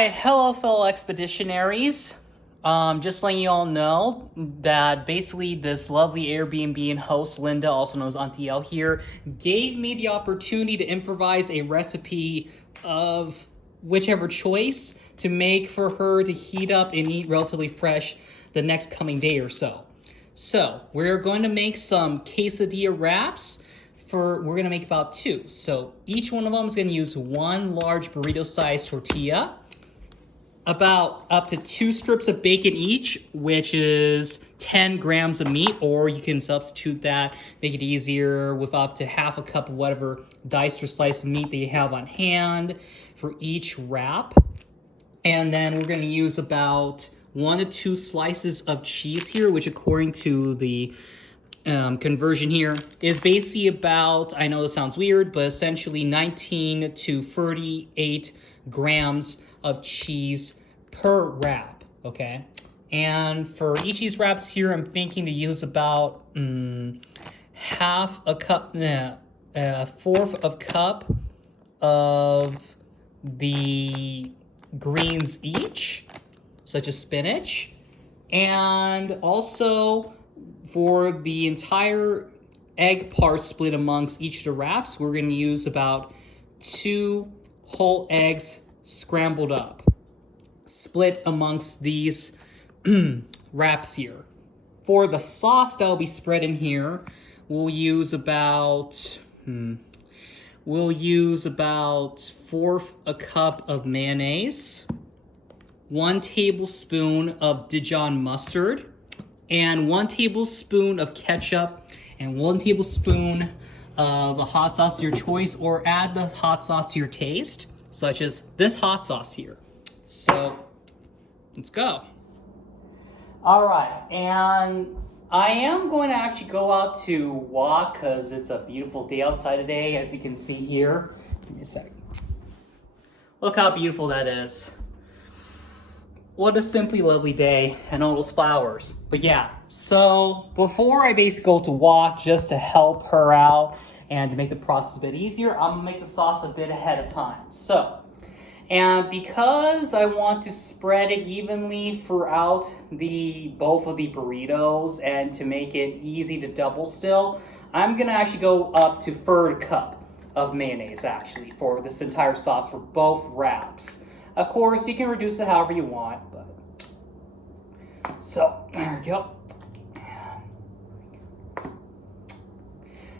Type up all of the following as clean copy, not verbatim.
Alright, hello fellow expeditionaries. Just letting you all know that basically this lovely Airbnb and host, Linda, also known as Auntie L here, gave me the opportunity to improvise a recipe of whichever choice to make for her to heat up and eat relatively fresh the next coming day or so. So, we're going to make some quesadilla wraps. We're going to make about 2. So each one of them is going to use 1 large burrito-sized tortilla, about up to 2 strips of bacon each, which is 10 grams of meat, or you can substitute that, make it easier with up to half a cup of whatever diced or sliced meat that you have on hand for each wrap. And then we're going to use about 1 to 2 slices of cheese here, which according to the conversion here is basically about, I know this sounds weird, but essentially 19 to 38 grams of cheese per wrap, okay? And for each of these wraps here, I'm thinking to use about half a cup, a fourth of cup of the greens each, such as spinach, and also for the entire egg part split amongst each of the wraps, we're going to use about 2 whole eggs scrambled up, split amongst these wraps here. For the sauce that will be spread in here, we'll use about 1/4 a cup of mayonnaise, 1 tablespoon of Dijon mustard, and 1 tablespoon of ketchup, and 1 tablespoon of a hot sauce to your choice, or add the hot sauce to your taste, such as this hot sauce here. So, let's go. All right, and I am going to actually go out to walk because it's a beautiful day outside today, as you can see here. Give me a second. Look how beautiful that is. What a simply lovely day, and all those flowers. But yeah, so before I basically go to walk, just to help her out and to make the process a bit easier, I'm gonna make the sauce a bit ahead of time. So, and because I want to spread it evenly throughout both of the burritos and to make it easy to double still, I'm gonna actually go up to 1/3 cup of mayonnaise actually for this entire sauce for both wraps. Of course, you can reduce it however you want, but so there we go.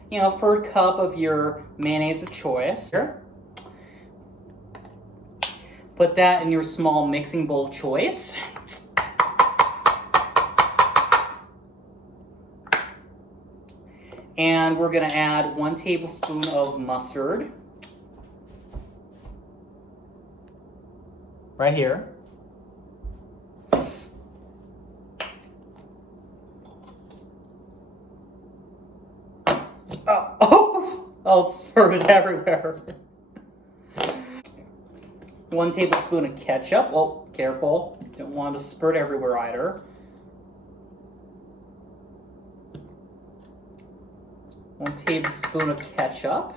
You know, 1/3 cup of your mayonnaise of choice here. Put that in your small mixing bowl of choice. And we're gonna add 1 tablespoon of mustard. Right here. Oh, it's spurted everywhere. 1 tablespoon of ketchup. Oh, careful. Don't want to spurt everywhere either. 1 tablespoon of ketchup.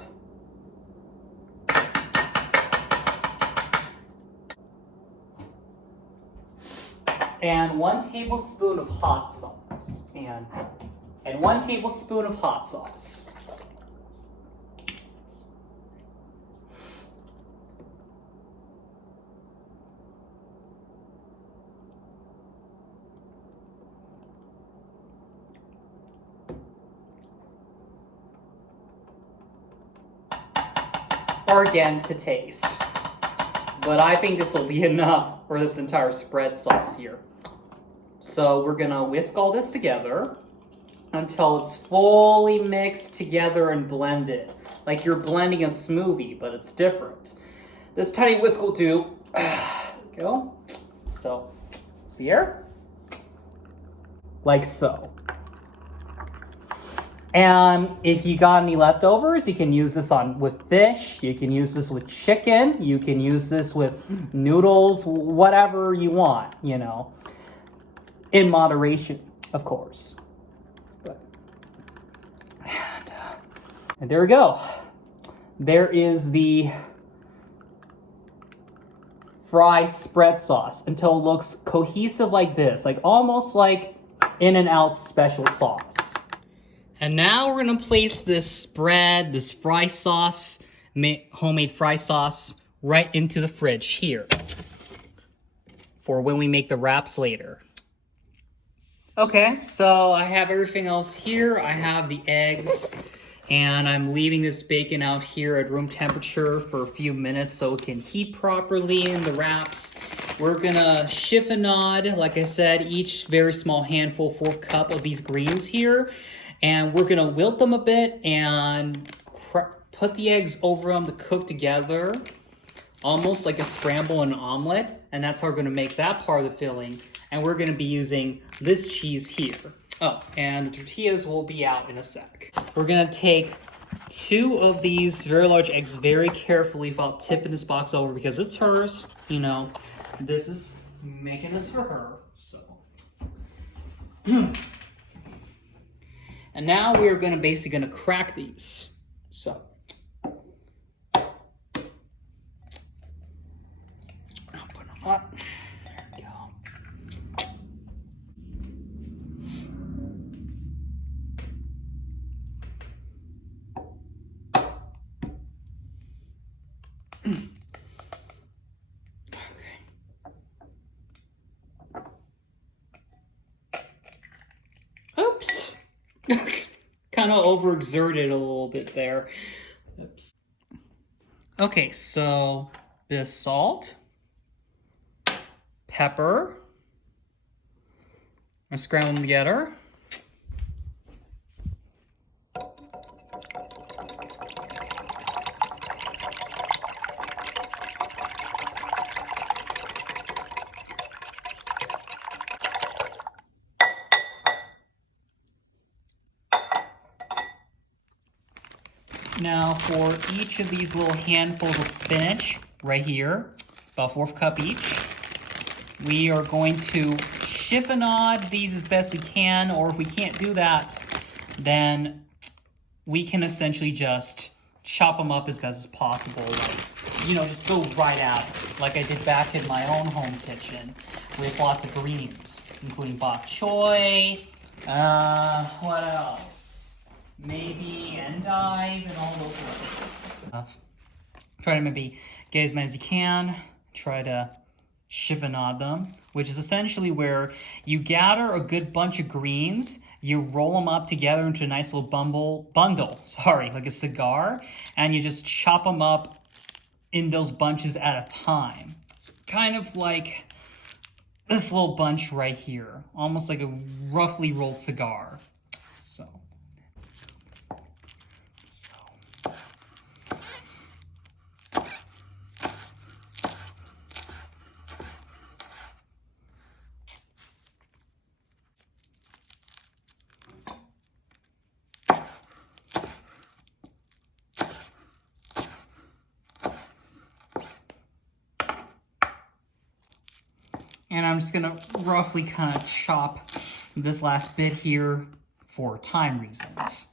And 1 tablespoon of hot sauce. And 1 tablespoon of hot sauce. Or again, to taste. But I think this will be enough for this entire spread sauce here. So we're gonna whisk all this together until it's fully mixed together and blended. Like you're blending a smoothie, but it's different. This tiny whisk will do. There we go. So, see here? Like so. And if you got any leftovers, you can use this with fish, you can use this with chicken, you can use this with noodles, whatever you want, you know. In moderation, of course. And there we go. There is the fry spread sauce until it looks cohesive like this, like almost like In-N-Out special sauce. And now we're gonna place this spread, this fry sauce, homemade fry sauce, right into the fridge here for when we make the wraps later. Okay, so I have everything else here. I have the eggs, and I'm leaving this bacon out here at room temperature for a few minutes so it can heat properly in the wraps. We're gonna chiffonade, like I said, each very small handful, 4 cup of these greens here, and we're gonna wilt them a bit and put the eggs over them to cook together, almost like a scramble and an omelet, and that's how we're gonna make that part of the filling. And we're gonna be using this cheese here. Oh, and the tortillas will be out in a sec. We're gonna take 2 of these very large eggs very carefully without tipping this box over because it's hers. You know, this is making this for her, so. And now we're basically gonna crack these, so. I'll put them up. Oops. Kind of overexerted a little bit there. Oops. Okay, so the salt, pepper. I'm gonna scramble them together. Now for each of these little handfuls of spinach right here, about 1/4 cup each, we are going to chiffonade these as best we can, or if we can't do that, then we can essentially just chop them up as best as possible. Like, you know, just go right at it, like I did back in my own home kitchen with lots of greens, including bok choy, what else? Maybe endive and all those other things. Try to maybe get as many as you can. Try to chiffonade them, which is essentially where you gather a good bunch of greens, you roll them up together into a nice little bundle, like a cigar, and you just chop them up in those bunches at a time. It's kind of like this little bunch right here, almost like a roughly rolled cigar. So. And I'm just gonna roughly kind of chop this last bit here for time reasons.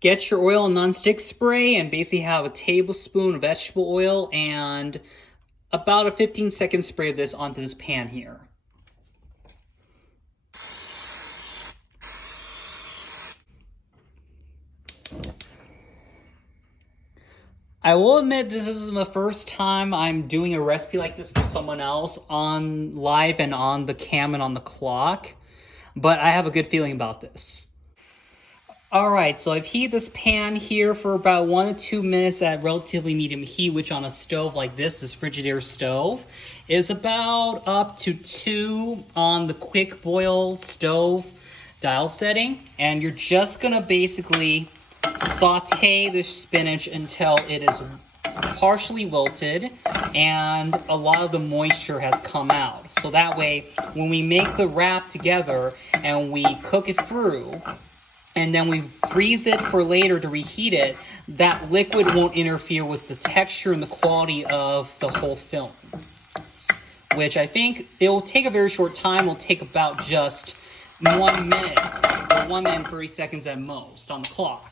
Get your oil and nonstick spray and basically have a tablespoon of vegetable oil and about a 15-second spray of this onto this pan here. I will admit this isn't the first time I'm doing a recipe like this for someone else on live and on the cam and on the clock, but I have a good feeling about this. Alright, so I've heated this pan here for about 1 to 2 minutes at relatively medium heat, which on a stove like this Frigidaire stove, is about up to 2 on the quick boil stove dial setting. And you're just gonna basically saute the spinach until it is partially wilted and a lot of the moisture has come out. So that way, when we make the wrap together and we cook it through, and then we freeze it for later to reheat it, that liquid won't interfere with the texture and the quality of the whole film. Which I think it will take a very short time. It will take about just 1 minute, or 1 minute and 30 seconds at most on the clock.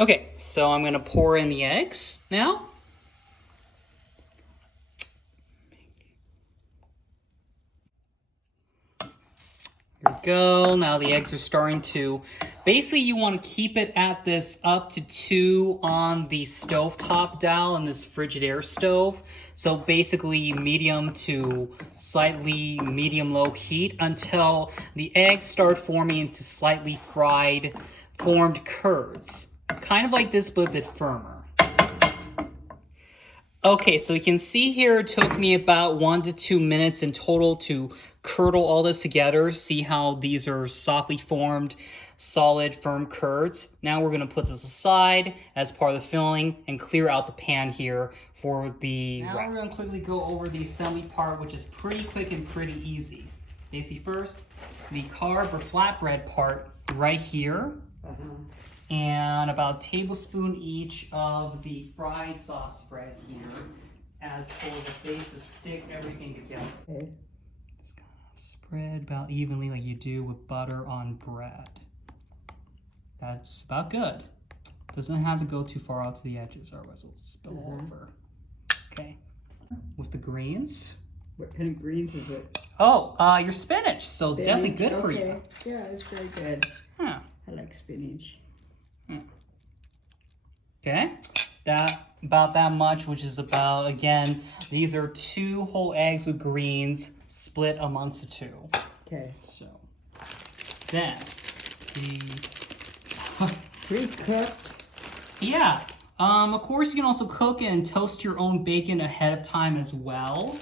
Okay, so I'm gonna pour in the eggs now. Here we go. Now the eggs are starting to, basically you want to keep it at this up to 2 on the stovetop dial in this Frigidaire stove. So basically medium to slightly medium-low heat until the eggs start forming into slightly formed curds. Kind of like this, but a bit firmer. Okay, so you can see here it took me about 1 to 2 minutes in total to curdle all this together. See how these are softly formed, solid, firm curds. Now we're going to put this aside as part of the filling and clear out the pan here for the wraps. Now we're going to quickly go over the assembly part, which is pretty quick and pretty easy. Basically first, the carb or flatbread part right here. And about a tablespoon each of the fried sauce spread here as for the base to stick everything together. Okay. Just kind of spread about evenly like you do with butter on bread. That's about good. Doesn't have to go too far out to the edges, otherwise it'll spill over. Okay. With the greens. What kind of greens is it? Oh, your spinach. So it's definitely good for you. Yeah, it's very good. Huh. I like spinach. Okay, about that much, which is about, again, these are 2 whole eggs with greens split amongst the 2. Okay. So, then, pre-cooked? Yeah. Of course, you can also cook and toast your own bacon ahead of time as well.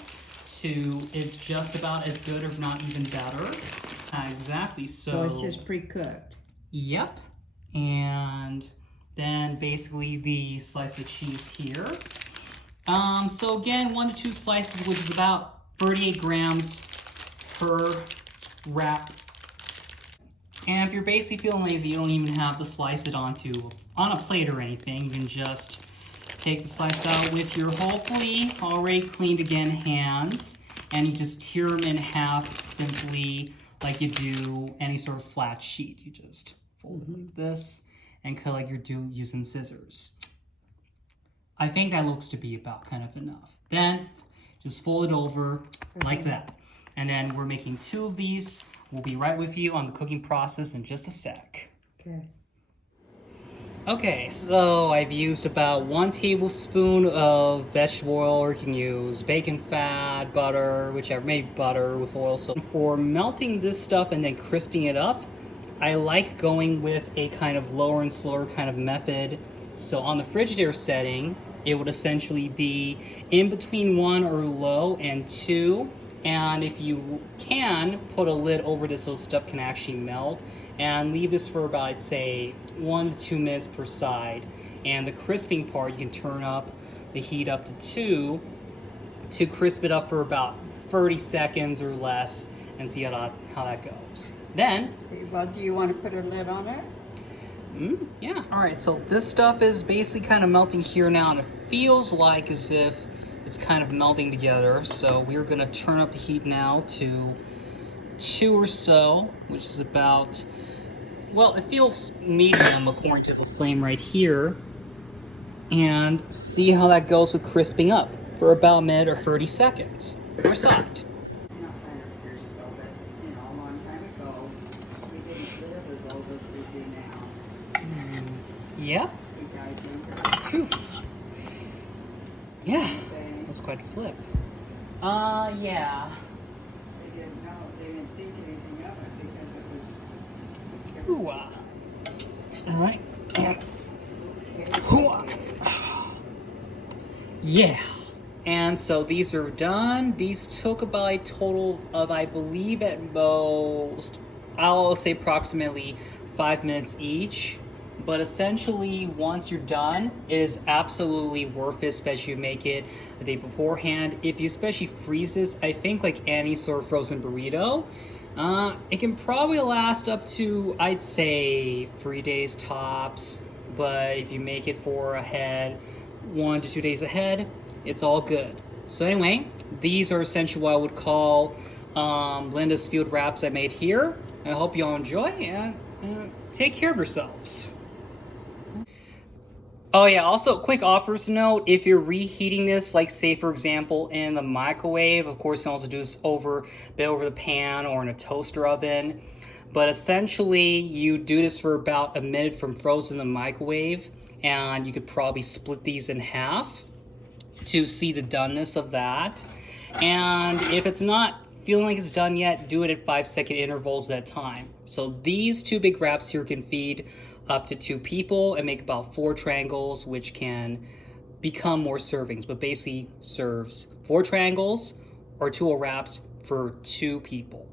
It's just about as good, if not even better. Exactly. So it's just pre-cooked? Yep. And then basically the slice of cheese here. So again, 1 to 2 slices, which is about 38 grams per wrap. And if you're basically feeling lazy, you don't even have to slice it on a plate or anything. You can just take the slice out with your hopefully already cleaned again hands, and you just tear them in half simply like you do any sort of flat sheet. You just fold it like this and cut like you're using scissors. I think that looks to be about kind of enough. Then just fold it over like that. And then we're making 2 of these. We'll be right with you on the cooking process in just a sec. Okay. Okay, so I've used about 1 tablespoon of vegetable oil, or you can use bacon fat, butter, whichever, maybe butter with oil. So for melting this stuff and then crisping it up, I like going with a kind of lower and slower kind of method. So on the Frigidaire setting, it would essentially be in between 1 or low and 2. And if you can, put a lid over this so stuff can actually melt. And leave this for about, I'd say, 1 to 2 minutes per side. And the crisping part, you can turn up the heat up to 2 to crisp it up for about 30 seconds or less and see how that goes. Then, well, do you want to put a lid on it? Yeah. All right, so this stuff is basically kind of melting here now, and it feels like as if it's kind of melting together. So we're going to turn up the heat now to 2 or so, which is about, well, it feels medium according to the flame right here. And see how that goes with crisping up for about a minute or 30 seconds. We're soft. Yep. Whew. Yeah, that's quite a flip. Yeah. Ooh. All right. Yeah. And so these are done. These took about a total of, I believe, at most, I'll say approximately 5 minutes each. But essentially, once you're done, it is absolutely worth it, especially if you make it the day beforehand. If you especially freeze this, I think like any sort of frozen burrito, it can probably last up to, I'd say, 3 days tops. But if you make it for ahead, 1 to 2 days ahead, it's all good. So anyway, these are essentially what I would call Linda's field wraps I made here. I hope you all enjoy, and take care of yourselves. Oh yeah, also quick offers note, if you're reheating this, like say for example in the microwave, of course you can also do this over the pan or in a toaster oven. But essentially you do this for about a minute from frozen in the microwave, and you could probably split these in half to see the doneness of that. And if it's not feeling like it's done yet, do it at 5-second intervals at a time. So these two big wraps here can feed up to 2 people and make about 4 triangles, which can become more servings, but basically serves 4 triangles or 2 wraps for 2 people.